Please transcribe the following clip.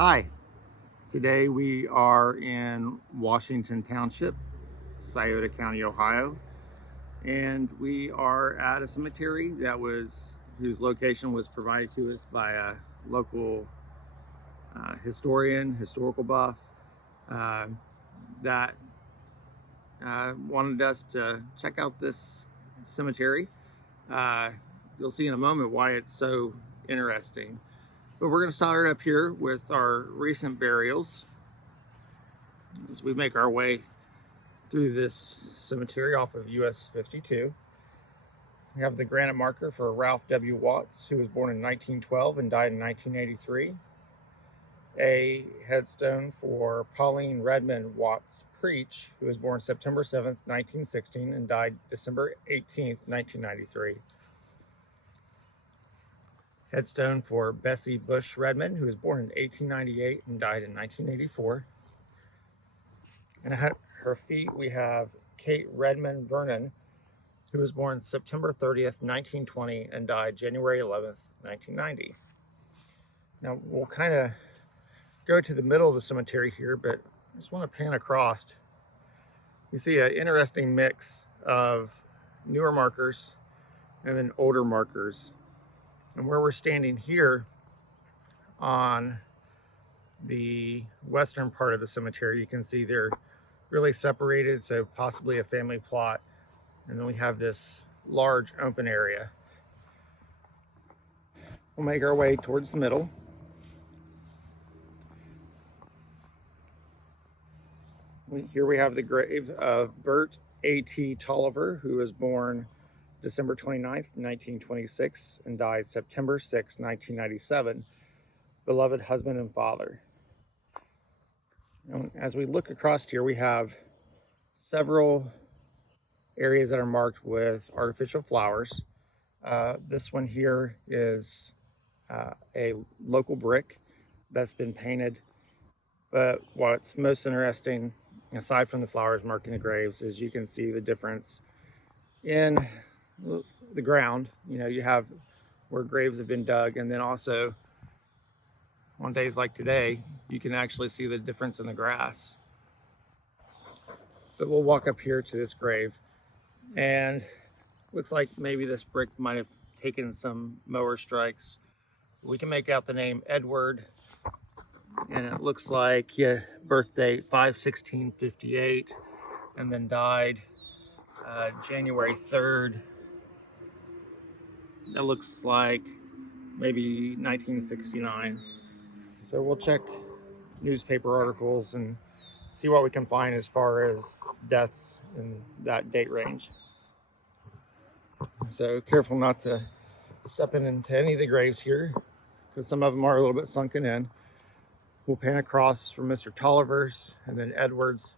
Hi, today we are in Washington Township, Scioto County, Ohio, and we are at a cemetery whose location was provided to us by a local historical buff uh, that wanted us to check out this cemetery. Uh, you'll see in a moment why it's so interesting. But we're going to start up here with our recent burials as we make our way through this cemetery off of US 52. We have the granite marker for Ralph W. Watts, who was born in 1912 and died in 1983. A headstone for Pauline Redmond Watts Preach, who was born September 7th, 1916 and died December 18th, 1993. Headstone for Bessie Bush Redmond, who was born in 1898 and died in 1984. And at her feet we have Kate Redmond Vernon, who was born September 30th, 1920 and died January 11th, 1990. Now we'll kind of go to the middle of the cemetery here, but I just want to pan across. You see an interesting mix of newer markers and then older markers. And where we're standing here on the western part of the cemetery, you can see they're really separated, so possibly a family plot. And then we have this large open area. We'll make our way towards the middle. Here we have the grave of Bert A.T. Tolliver, who was born December 29th, 1926 and died September 6, 1997, beloved husband and father. And as we look across here, we have several areas that are marked with artificial flowers. This one here is a local brick that's been painted, but what's most interesting, aside from the flowers marking the graves, is you can see the difference in the ground. You know, you have where graves have been dug, and then also on days like today you can actually see the difference in the grass. But we'll walk up here to this grave, and looks like maybe this brick might have taken some mower strikes. We can make out the name Edward, and it looks like birth date 5/16/58 and then died January 3rd. That looks like maybe 1969. So we'll check newspaper articles and see what we can find as far as deaths in that date range. So careful not to step into any of the graves here, because some of them are a little bit sunken in. We'll pan across from Mr. Tolliver's and then Edwards,